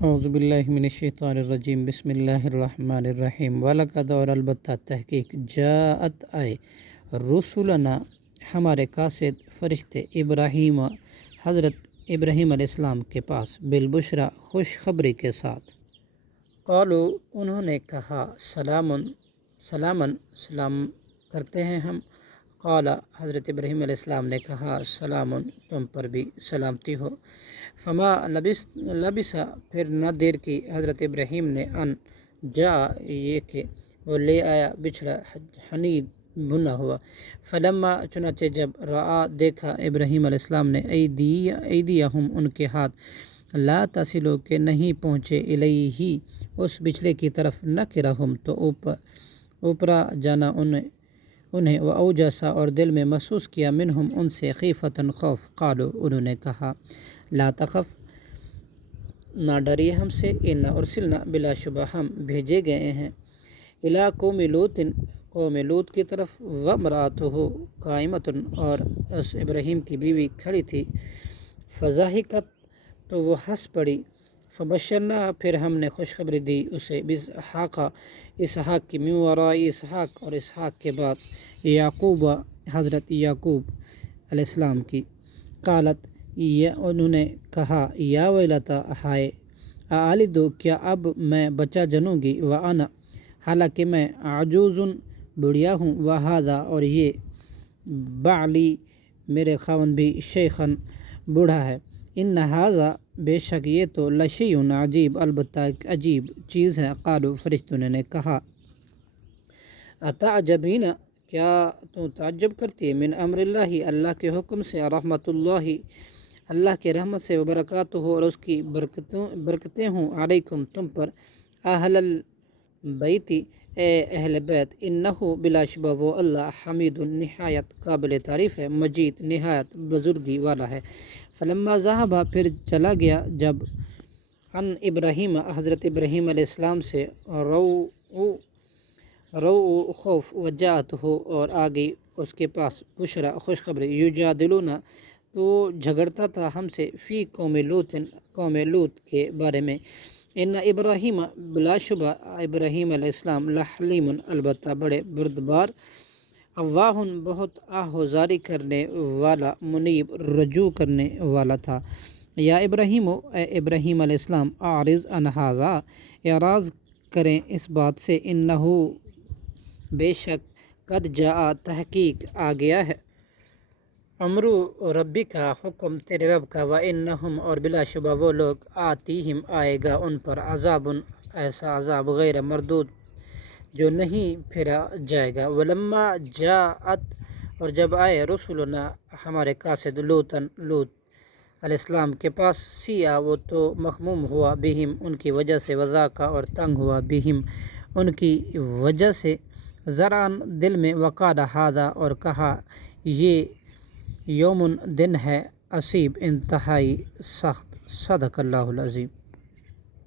اعوذ باللہ من الشیطان الرجیم، بسم اللہ الرحمن الرحیم۔ وَلَقَدْ اور البتہ تحقیق جاءت آئے رسولنا ہمارے قاصد فرشتے ابراہیم حضرت ابراہیم علیہ السلام کے پاس بالبشرا خوشخبری کے ساتھ۔ قالوا انہوں نے کہا سلامن سلام کرتے ہیں ہم۔ قال حضرت ابراہیم علیہ السلام نے کہا سلام تم پر بھی سلامتی ہو۔ فما لبث پھر نہ دیر کی حضرت ابراہیم نے ان جا یہ کہ وہ لے آیا بچھڑا حنید بنا ہوا۔ فلما چنانچہ جب رعا دیکھا ابراہیم علیہ السلام نے ایدیہم ان کے ہاتھ لا تصلو کہ نہیں پہنچے الیہ اس بچھڑے کی طرف نکرہم تو اوپرا جانا انہیں و اوجسا اور دل میں محسوس کیا منہم ان سے خیفتاً خوف۔ قالو انہوں نے کہا لا تخف نہ ڈریے ہم سے، ان ارسلنا بلا شبہ ہم بھیجے گئے ہیں الی قوم لوط کی طرف وامرأتہ قائمۃ اور اس ابراہیم کی بیوی کھڑی تھی فضحکت تو وہ ہنس پڑی۔ فبشرنا پھر ہم نے خوشخبری دی اسے اسحاق کی من وراء اسحاق اور اسحاق کے بعد یعقوب حضرت یعقوب علیہ السلام کی۔ قالت انہوں نے کہا یا ویلتا ہائے االد کیا اب میں بچہ جنوں گی وانا حالانکہ میں عجوز بڑھیا ہوں وہذا اور یہ بعلی میرے خاوند بھی شیخاً بوڑھا ہے۔ ان ھذا بے شک یہ تو لشیء عجیب البتہ ایک عجیب چیز ہے۔ قالوا فرشتوں نے کہا اتعجبین کیا تو تعجب کرتی ہے من امر اللہ اللہ کے حکم سے، رحمت اللہ اللہ کے رحمت سے، وبرکاتہ اور اس کی برکتیں ہوں علیکم تم پر، اہل البیت اے اہل بیت، انہ بلا شبہ وہ اللہ حمید نہایت قابل تعریف ہے، مجید نہایت بزرگی والا ہے۔ فلما ذہب پھر چلا گیا جب عن ابراہیم حضرت ابراہیم علیہ السلام سے رو خوف وجاءت ہو اور آ گئی اس کے پاس بشرا خوشخبری یجادلونا تو جھگڑتا تھا ہم سے فی قوم لوط کے بارے میں۔ ان ابراہیم بلا شبہ ابراہیم علیہ السلام لحلیم البتہ بڑے بردبار، اواہ بہت آہوزاری کرنے والا، منیب رجوع کرنے والا تھا۔ یا ابراہیم اے ابراہیم علیہ السلام اعرض عن ھذا اعراض کریں اس بات سے، انہ بے شک قد جاء تحقیق آ گیا ہے امر ربی کا حکم تیرے رب کا، وانہم اور بلا شبہ وہ لوگ آتیہم آئے گا ان پر عذاب ایسا عذاب غیر مردود جو نہیں پھیرا جائے گا۔ ولما جاءت اور جب آئے رسولنا ہمارے قاصد لوط علیہ السلام کے پاس سیاہ وہ تو مخموم ہوا بہم ان کی وجہ سے، وذاقا اور تنگ ہوا بہم ان کی وجہ سے، ذرعن دل میں، وقال ھذا اور کہا یہ یوم دن ہے عصیب انتہائی سخت، صدق اللہ العظیم۔